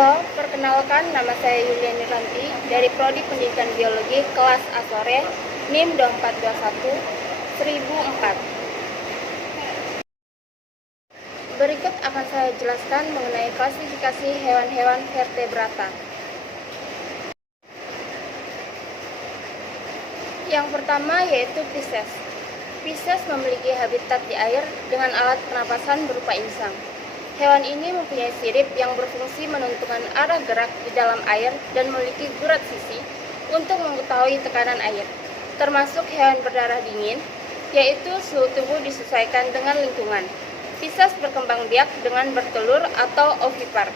Halo, perkenalkan nama saya Yuliani Ranti dari Prodi Pendidikan Biologi kelas A sore NIM 2421 1004. Berikut akan saya jelaskan mengenai klasifikasi hewan-hewan vertebrata. Yang pertama yaitu Pisces. Pisces memiliki habitat di air dengan alat pernapasan berupa insang. Hewan ini mempunyai sirip yang berfungsi menentukan arah gerak di dalam air dan memiliki gurat sisi untuk mengetahui tekanan air, termasuk hewan berdarah dingin, yaitu suhu tubuh disesuaikan dengan lingkungan. Pisces berkembang biak dengan bertelur atau ovipar.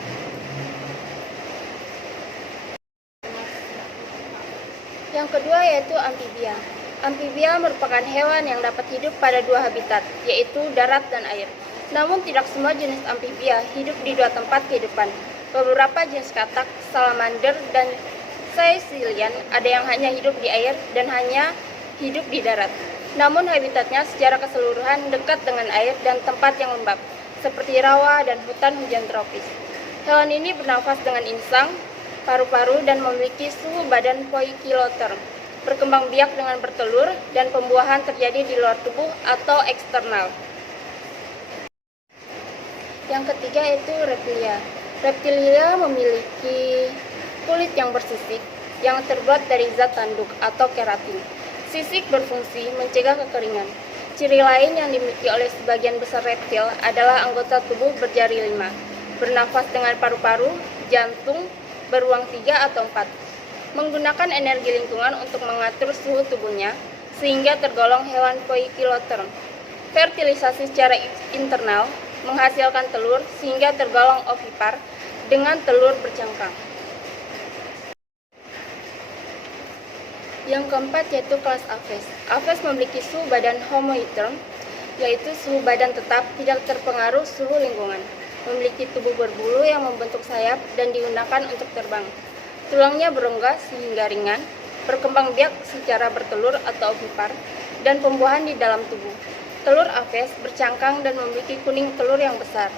Yang kedua yaitu amfibia. Amfibia merupakan hewan yang dapat hidup pada dua habitat, yaitu darat dan air. Namun tidak semua jenis amfibia hidup di dua tempat kehidupan. Beberapa jenis katak, salamander, dan caecilian ada yang hanya hidup di air dan hanya hidup di darat. Namun habitatnya secara keseluruhan dekat dengan air dan tempat yang lembab, seperti rawa dan hutan hujan tropis. Hewan ini bernafas dengan insang, paru-paru, dan memiliki suhu badan poikiloterm. Berkembang biak dengan bertelur dan pembuahan terjadi di luar tubuh atau eksternal. Yang ketiga yaitu reptilia. Reptilia memiliki kulit yang bersisik yang terbuat dari zat tanduk atau keratin. Sisik berfungsi mencegah kekeringan. Ciri lain yang dimiliki oleh sebagian besar reptil adalah anggota tubuh berjari 5, bernafas dengan paru-paru, jantung, beruang 3 atau 4, menggunakan energi lingkungan untuk mengatur suhu tubuhnya, sehingga tergolong hewan poikiloterm. Fertilisasi secara internal menghasilkan telur sehingga tergolong ovipar dengan telur bercangkang. Yang keempat yaitu kelas Aves. Aves memiliki suhu badan homoiotherm, yaitu suhu badan tetap tidak terpengaruh suhu lingkungan. Memiliki tubuh berbulu yang membentuk sayap dan digunakan untuk terbang. Tulangnya berongga sehingga ringan, berkembang biak secara bertelur atau ovipar, dan pembuahan di dalam tubuh. Telur Aves bercangkang dan memiliki kuning telur yang besar.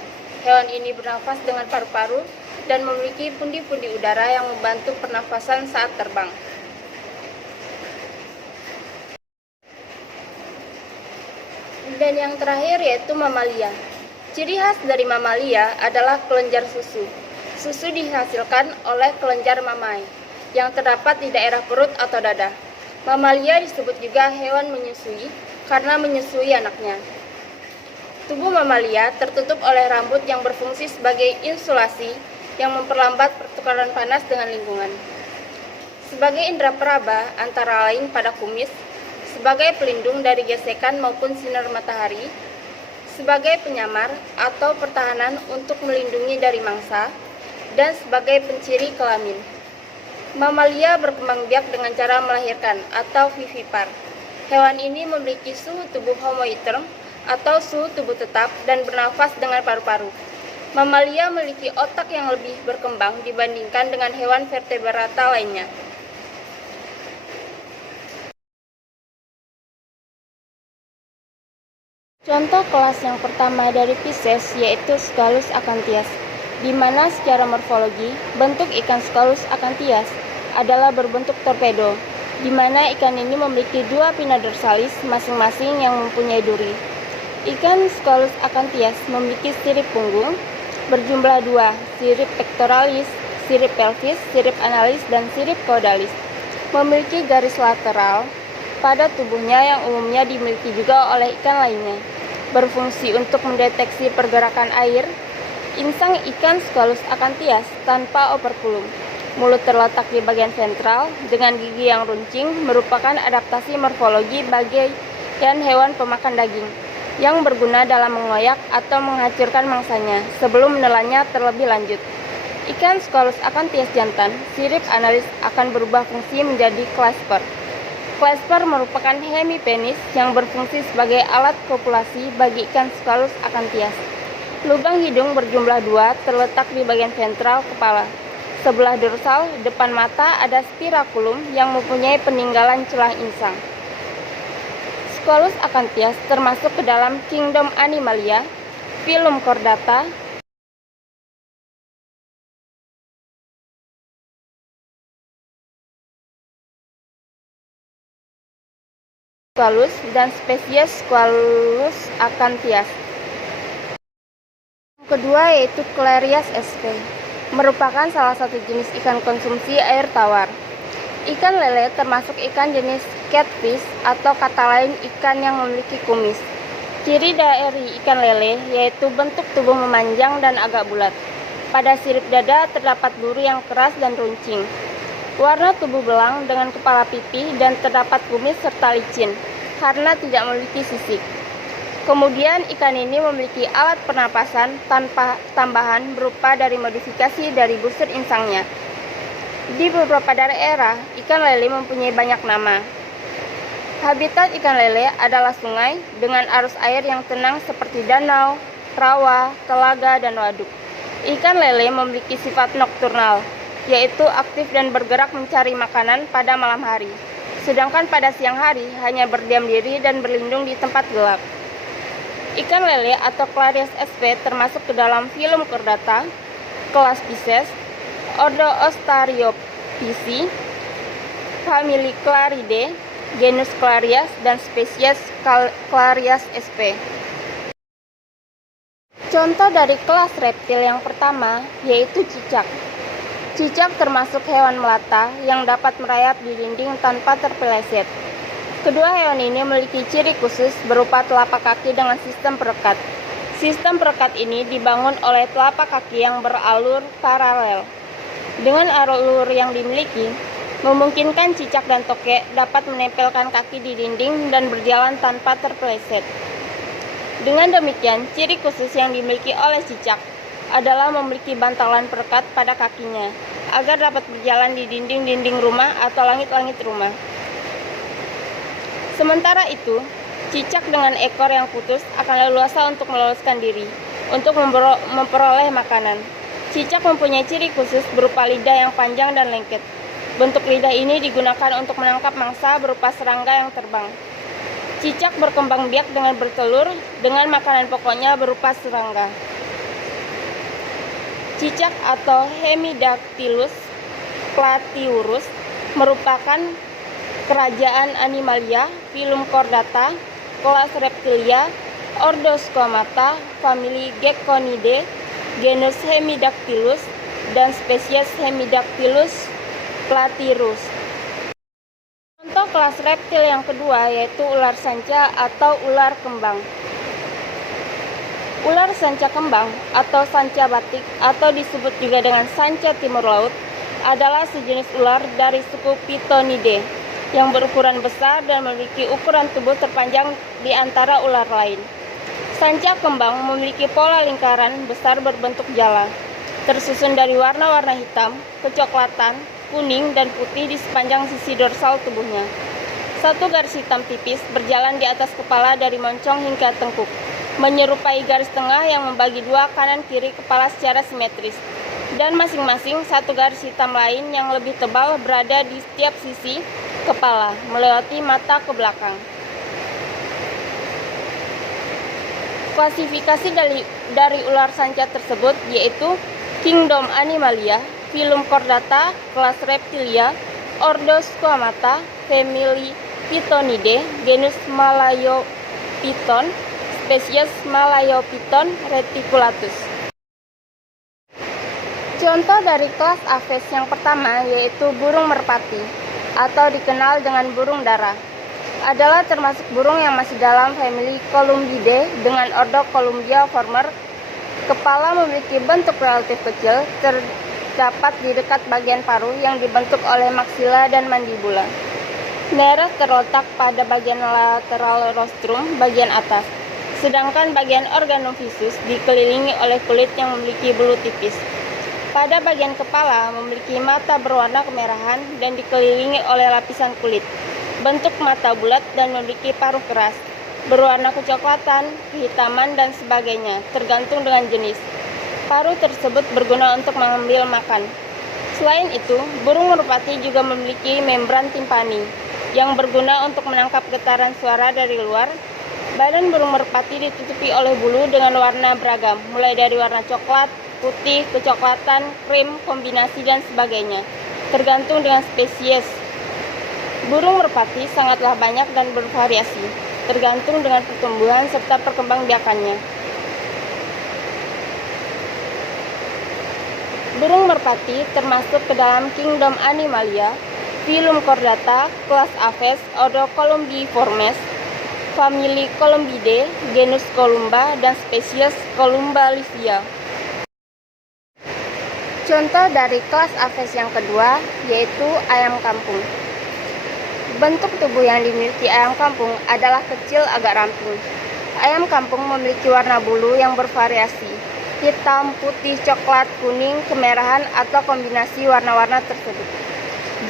Hewan ini bernafas dengan paru-paru dan memiliki pundi-pundi udara yang membantu pernafasan saat terbang. Dan yang terakhir yaitu mamalia. Ciri khas dari mamalia adalah kelenjar susu. Susu dihasilkan oleh kelenjar mamai yang terdapat di daerah perut atau dada. Mamalia disebut juga hewan menyusui karena menyusui anaknya. Tubuh mamalia tertutup oleh rambut yang berfungsi sebagai insulasi yang memperlambat pertukaran panas dengan lingkungan. Sebagai indera peraba antara lain pada kumis, sebagai pelindung dari gesekan maupun sinar matahari, sebagai penyamar atau pertahanan untuk melindungi dari mangsa, dan sebagai penciri kelamin. Mamalia berkembang biak dengan cara melahirkan atau vivipar. Hewan ini memiliki suhu tubuh homoiotherm atau suhu tubuh tetap dan bernafas dengan paru-paru. Mamalia memiliki otak yang lebih berkembang dibandingkan dengan hewan vertebrata lainnya. Contoh kelas yang pertama dari Pisces yaitu Scalus acanthias, di mana secara morfologi bentuk ikan Scalus acanthias adalah berbentuk torpedo, di mana ikan ini memiliki dua pinna dorsalis masing-masing yang mempunyai duri. Ikan Scalus acanthias memiliki sirip punggung berjumlah 2, sirip pectoralis, sirip pelvis, sirip analis, dan sirip caudalis. Memiliki garis lateral pada tubuhnya yang umumnya dimiliki juga oleh ikan lainnya. Berfungsi untuk mendeteksi pergerakan air. Insang ikan Scalus acanthias tanpa operculum. Mulut terletak di bagian ventral dengan gigi yang runcing merupakan adaptasi morfologi bagian hewan pemakan daging yang berguna dalam mengoyak atau menghancurkan mangsanya sebelum menelannya terlebih lanjut. Ikan Scalus acanthias jantan, sirip analis akan berubah fungsi menjadi clasper. Clasper merupakan hemipenis yang berfungsi sebagai alat kopulasi bagi ikan Scalus acanthias. Lubang hidung berjumlah 2 terletak di bagian ventral kepala. Sebelah dorsal depan mata ada spiraculum yang mempunyai peninggalan celah insang. Scalus acanthias termasuk ke dalam kingdom Animalia, filum Chordata, squalus dan spesies Squalus acanthias. Yang kedua yaitu Clarias sp. Merupakan salah satu jenis ikan konsumsi air tawar. Ikan lele termasuk ikan jenis catfish atau kata lain ikan yang memiliki kumis. Ciri dari ikan lele yaitu bentuk tubuh memanjang dan agak bulat. Pada sirip dada terdapat duri yang keras dan runcing. Warna tubuh belang dengan kepala pipih dan terdapat kumis serta licin karena tidak memiliki sisik. Kemudian ikan ini memiliki alat pernapasan tanpa tambahan berupa dari modifikasi dari busur insangnya. Di beberapa daerah, ikan lele mempunyai banyak nama. Habitat ikan lele adalah sungai dengan arus air yang tenang seperti danau, rawa, telaga, dan waduk. Ikan lele memiliki sifat nokturnal, yaitu aktif dan bergerak mencari makanan pada malam hari. Sedangkan pada siang hari hanya berdiam diri dan berlindung di tempat gelap. Ikan lele atau Clarias sp termasuk ke dalam filum Chordata, kelas Pisces, ordo Ostariophysi, famili Claridae, genus Clarias, dan spesies Clarias sp. Contoh dari kelas reptil yang pertama yaitu cicak. Cicak termasuk hewan melata yang dapat merayap di dinding tanpa terpeleset. Kedua hewan ini memiliki ciri khusus berupa telapak kaki dengan sistem perekat. Sistem perekat ini dibangun oleh telapak kaki yang beralur paralel. Dengan alur yang dimiliki, memungkinkan cicak dan tokek dapat menempelkan kaki di dinding dan berjalan tanpa terpeleset. Dengan demikian, ciri khusus yang dimiliki oleh cicak adalah memiliki bantalan perekat pada kakinya, agar dapat berjalan di dinding-dinding rumah atau langit-langit rumah. Sementara itu, cicak dengan ekor yang putus akan leluasa untuk meloloskan diri, untuk memperoleh makanan. Cicak mempunyai ciri khusus berupa lidah yang panjang dan lengket. Bentuk lidah ini digunakan untuk menangkap mangsa berupa serangga yang terbang. Cicak berkembang biak dengan bertelur, dengan makanan pokoknya berupa serangga. Cicak atau Hemidactylus platyurus merupakan kerajaan Animalia, filum Chordata, kelas Reptilia, ordo Squamata, famili Geckonidae, genus Hemidactylus, dan spesies Hemidactylus platyrus. Contoh kelas reptil yang kedua yaitu ular sanca atau ular kembang. Ular sanca kembang atau sanca batik atau disebut juga dengan sanca timur laut adalah sejenis ular dari suku Pitonidae yang berukuran besar dan memiliki ukuran tubuh terpanjang di antara ular lain. Sanca kembang memiliki pola lingkaran besar berbentuk jala, tersusun dari warna-warna hitam, kecoklatan, kuning, dan putih di sepanjang sisi dorsal tubuhnya. Satu garis hitam tipis berjalan di atas kepala dari moncong hingga tengkuk, menyerupai garis tengah yang membagi dua kanan-kiri kepala secara simetris, dan masing-masing satu garis hitam lain yang lebih tebal berada di setiap sisi kepala, melewati mata ke belakang. Klasifikasi dari ular sanca tersebut yaitu Kingdom Animalia, filum Chordata, kelas Reptilia, ordo Squamata, famili Pitonidae, genus Malayophyton, spesies Malayophyton reticulatus. Contoh dari kelas Aves yang pertama yaitu burung merpati atau dikenal dengan burung dara, adalah termasuk burung yang masih dalam famili Columbidae dengan ordo Columbiiformes. Kepala memiliki bentuk relatif kecil, terdapat di dekat bagian paruh yang dibentuk oleh maksila dan mandibula. Nares terletak pada bagian lateral rostrum bagian atas, sedangkan bagian organum visus dikelilingi oleh kulit yang memiliki bulu tipis. Pada bagian kepala memiliki mata berwarna kemerahan dan dikelilingi oleh lapisan kulit. Bentuk mata bulat dan memiliki paruh keras, berwarna kecoklatan, kehitaman, dan sebagainya, tergantung dengan jenis. Paruh tersebut berguna untuk mengambil makan. Selain itu, burung merpati juga memiliki membran timpani yang berguna untuk menangkap getaran suara dari luar. Badan burung merpati ditutupi oleh bulu dengan warna beragam, mulai dari warna coklat, putih, kecoklatan, krim, kombinasi, dan sebagainya, tergantung dengan spesies. Burung merpati sangatlah banyak dan bervariasi, tergantung dengan pertumbuhan serta perkembangbiakannya. Burung merpati termasuk ke dalam kingdom Animalia, filum Chordata, kelas Aves, ordo Columbiformes, famili Columbidae, genus Columba, dan spesies Columba livia. Contoh dari kelas Aves yang kedua yaitu ayam kampung. Bentuk tubuh yang dimiliki ayam kampung adalah kecil agak ramping. Ayam kampung memiliki warna bulu yang bervariasi, hitam, putih, coklat, kuning, kemerahan, atau kombinasi warna-warna tersebut.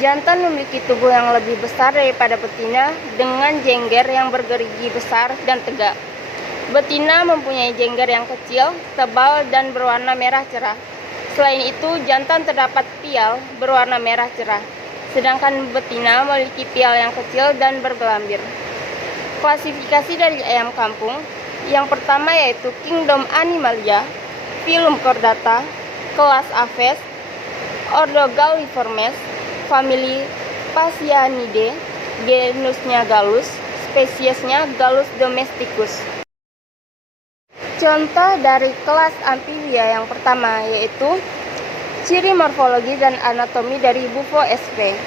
Jantan memiliki tubuh yang lebih besar daripada betina dengan jengger yang bergerigi besar dan tegak. Betina mempunyai jengger yang kecil, tebal, dan berwarna merah cerah. Selain itu, jantan terdapat pial berwarna merah cerah, sedangkan betina memiliki pial yang kecil dan bergelambir. Klasifikasi dari ayam kampung yang pertama yaitu kingdom Animalia, filum Chordata, kelas Aves, ordo Galliformes, famili Phasianidae, genusnya Gallus, spesiesnya Gallus domesticus. Contoh dari kelas amfibia yang pertama yaitu ciri morfologi dan anatomi dari Bufo sp.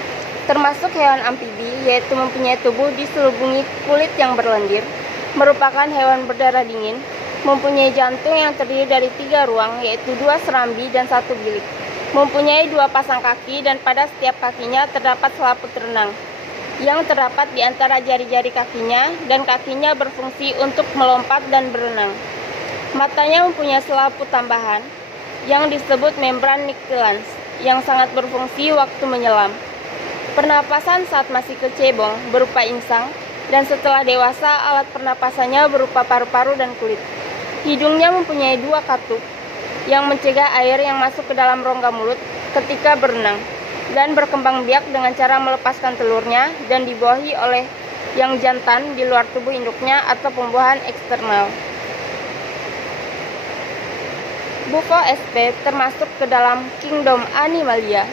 Termasuk hewan amfibi, yaitu mempunyai tubuh diselubungi kulit yang berlendir, merupakan hewan berdarah dingin, mempunyai jantung yang terdiri dari 3 ruang, yaitu 2 serambi dan 1 bilik, mempunyai 2 pasang kaki dan pada setiap kakinya terdapat selaput renang, yang terdapat di antara jari-jari kakinya dan kakinya berfungsi untuk melompat dan berenang. Matanya mempunyai selaput tambahan, yang disebut membran nictitans, yang sangat berfungsi waktu menyelam. Pernapasan saat masih kecebong berupa insang, dan setelah dewasa alat pernapasannya berupa paru-paru dan kulit. Hidungnya mempunyai 2 katup, yang mencegah air yang masuk ke dalam rongga mulut ketika berenang, dan berkembang biak dengan cara melepaskan telurnya dan dibuahi oleh yang jantan di luar tubuh induknya atau pembuahan eksternal. Bufo sp termasuk ke dalam kingdom Animalia,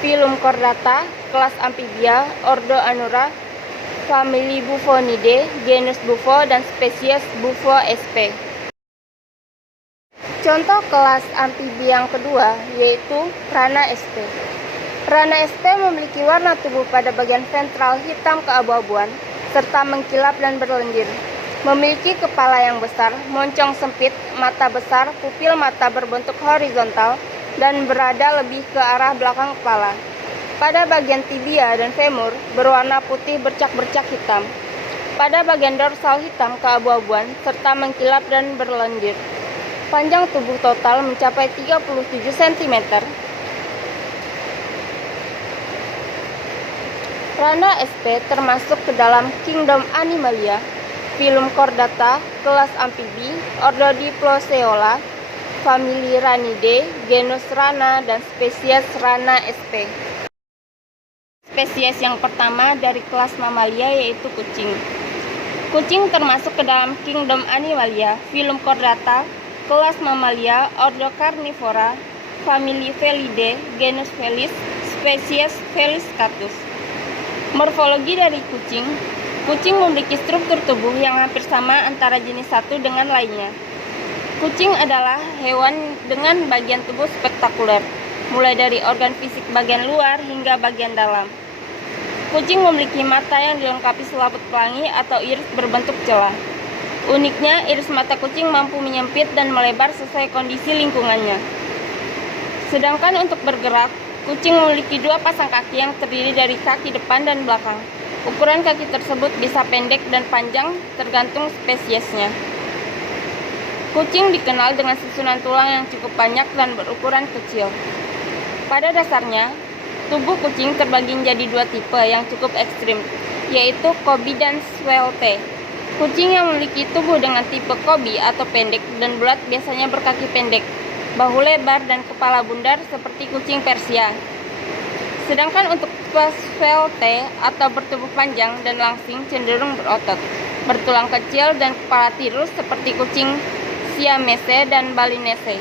filum Chordata, kelas amfibia, ordo Anura, famili Buffonidae, genus Bufo, dan spesies Bufo sp. Contoh kelas amfibi yang kedua yaitu Rana sp. Rana sp memiliki warna tubuh pada bagian ventral hitam keabu-abuan serta mengkilap dan berlendir. Memiliki kepala yang besar, moncong sempit, mata besar, pupil mata berbentuk horizontal, dan berada lebih ke arah belakang kepala. Pada bagian tibia dan femur berwarna putih bercak-bercak hitam. Pada bagian dorsal hitam keabu-abuan serta mengkilap dan berlendir. Panjang tubuh total mencapai 37 cm. Rana sp termasuk ke dalam kingdom Animalia, filum Chordata, kelas amfibi, ordo Diploseola, famili Ranidae, genus Rana, dan spesies Rana sp. Spesies yang pertama dari kelas mamalia yaitu kucing. Kucing termasuk ke dalam kingdom Animalia, filum Chordata, kelas mamalia, ordo Carnivora, famili Felidae, genus Felis, spesies Felis catus. Morfologi dari kucing. Kucing memiliki struktur tubuh yang hampir sama antara jenis satu dengan lainnya. Kucing adalah hewan dengan bagian tubuh spektakuler, mulai dari organ fisik bagian luar hingga bagian dalam. Kucing memiliki mata yang dilengkapi selaput pelangi atau iris berbentuk celah. Uniknya, iris mata kucing mampu menyempit dan melebar sesuai kondisi lingkungannya. Sedangkan untuk bergerak, kucing memiliki 2 pasang kaki yang terdiri dari kaki depan dan belakang. Ukuran kaki tersebut bisa pendek dan panjang tergantung spesiesnya. Kucing dikenal dengan susunan tulang yang cukup banyak dan berukuran kecil. Pada dasarnya, tubuh kucing terbagi menjadi 2 tipe yang cukup ekstrim, yaitu Kobe dan Svelte. Kucing yang memiliki tubuh dengan tipe Kobe atau pendek dan bulat biasanya berkaki pendek, bahu lebar, dan kepala bundar seperti kucing Persia. Sedangkan untuk tipe Svelte atau bertubuh panjang dan langsing cenderung berotot, bertulang kecil, dan kepala tirus seperti kucing Siamese dan Balinese.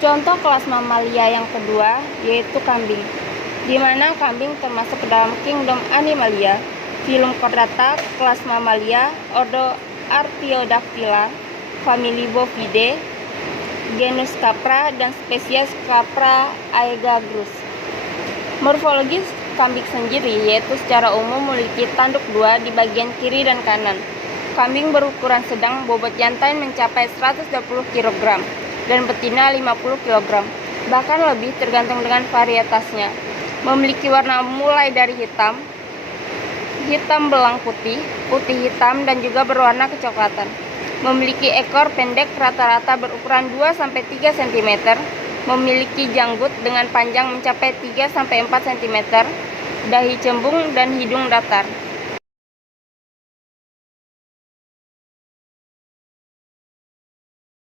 Contoh kelas mamalia yang kedua yaitu kambing. di mana kambing termasuk ke dalam kingdom Animalia, filum Chordata, kelas Mammalia, ordo Artiodactyla, famili Bovidae, genus Capra, dan spesies Capra aegagrus. Morfologis kambing sendiri yaitu secara umum memiliki tanduk dua di bagian kiri dan kanan. Kambing berukuran sedang, bobot jantan mencapai 120 kg dan betina 50 kg, bahkan lebih tergantung dengan varietasnya. Memiliki warna mulai dari hitam, hitam belang putih, putih hitam, dan juga berwarna kecoklatan. Memiliki ekor pendek rata-rata berukuran 2-3 cm, memiliki janggut dengan panjang mencapai 3-4 cm, dahi cembung, dan hidung datar.